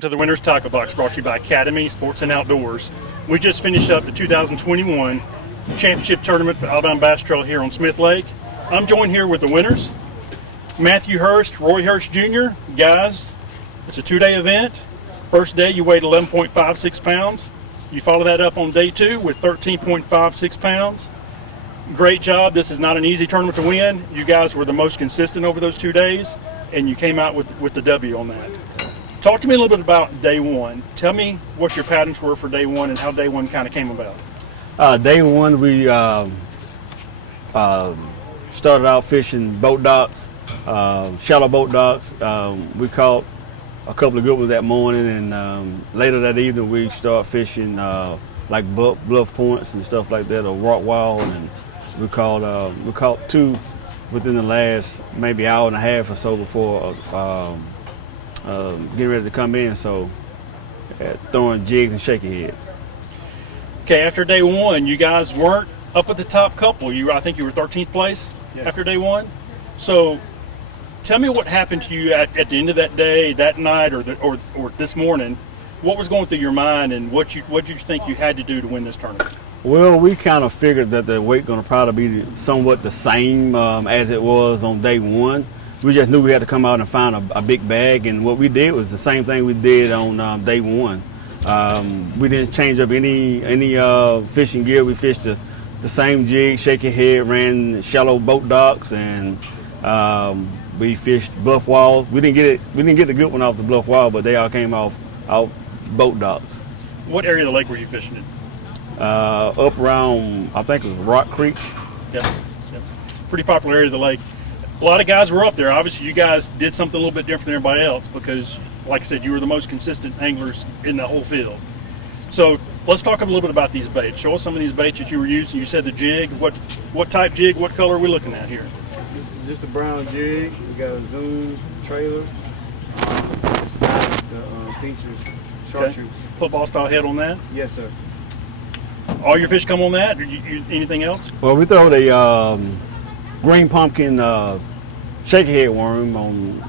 welcome to the Winners Tacklebox, brought to you by Academy Sports and Outdoors. We just finished up the 2021 championship tournament for Alabama Bass Trail here on Smith Lake. I'm joined here with the winners, Matthew Hurst, Roy Hurst Jr. Guys, it's a two-day event. First day you weighed 11.56 pounds. You follow that up on day two with 13.56 pounds. Great job. This is not an easy tournament to win. You guys were the most consistent over those 2 days, and you came out with the W on that. Talk to me a little bit about day one. Tell me what your patterns were for day one and how day one kind of came about. Day one, we started out fishing boat docks, shallow boat docks. We caught a couple of good ones that morning, and later that evening we started fishing like bluff points and stuff like that, or rock wall, and we caught two within the last maybe hour and a half or so before getting ready to come in. So throwing jigs and shaky heads. Okay, after day one, you guys weren't up at the top couple. I think you were 13th place. Yes. After day one. So tell me what happened to you at the end of that day, that night, or this morning. What was going through your mind, and what did you think you had to do to win this tournament? Well, we kind of figured that the weight going to probably be somewhat the same as it was on day one. We just knew we had to come out and find a big bag, and what we did was the same thing we did on day one. We didn't change up any fishing gear. We fished the same jig, shaky head, ran shallow boat docks, and we fished bluff walls. We didn't get the good one off the bluff wall, but they all came off boat docks. What area of the lake were you fishing in? Up around, I think it was Rock Creek. Yep. Pretty popular area of the lake. A lot of guys were up there. Obviously, you guys did something a little bit different than everybody else because, like I said, you were the most consistent anglers in the whole field. So let's talk a little bit about these baits. Show us some of these baits that you were using. You said the jig. What type jig? What color are we looking at here? This is just a brown jig. We got a zoom trailer. It's got the features, chartreuse. Okay. Football style head on that? Yes, sir. All your fish come on that? Or anything else? Well, we throw the green pumpkin shaky head worm on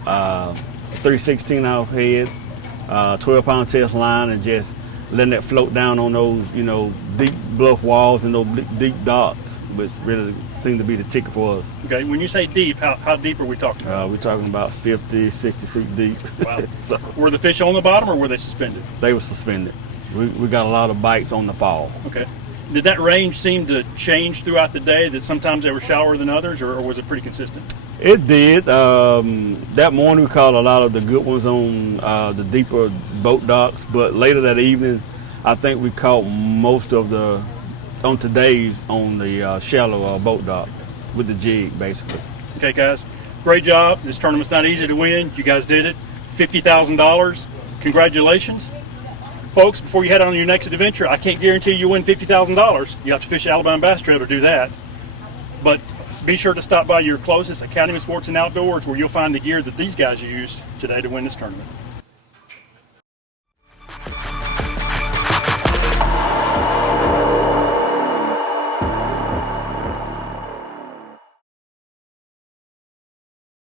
3/16 ounce head, 12-pound test line, and just letting that float down on those, deep bluff walls and those deep docks, which really seem to be the ticket for us. Okay, when you say deep, how deep are we talking about? We're talking about 50, 60 feet deep. Wow. So, were the fish on the bottom or were they suspended? they were suspended. We got a lot of bites on the fall. Okay. Did that range seem to change throughout the day, that sometimes they were shallower than others, or was it pretty consistent? It did. That morning we caught a lot of the good ones on the deeper boat docks, but later that evening I think we caught most of on the shallow boat dock with the jig, basically. Okay, guys, great job. This tournament's not easy to win. You guys did it. $50,000. Congratulations. Folks, before you head on your next adventure, I can't guarantee you win $50,000. You have to fish Alabama Bass Trail to do that. But be sure to stop by your closest Academy Sports and Outdoors, where you'll find the gear that these guys used today to win this tournament.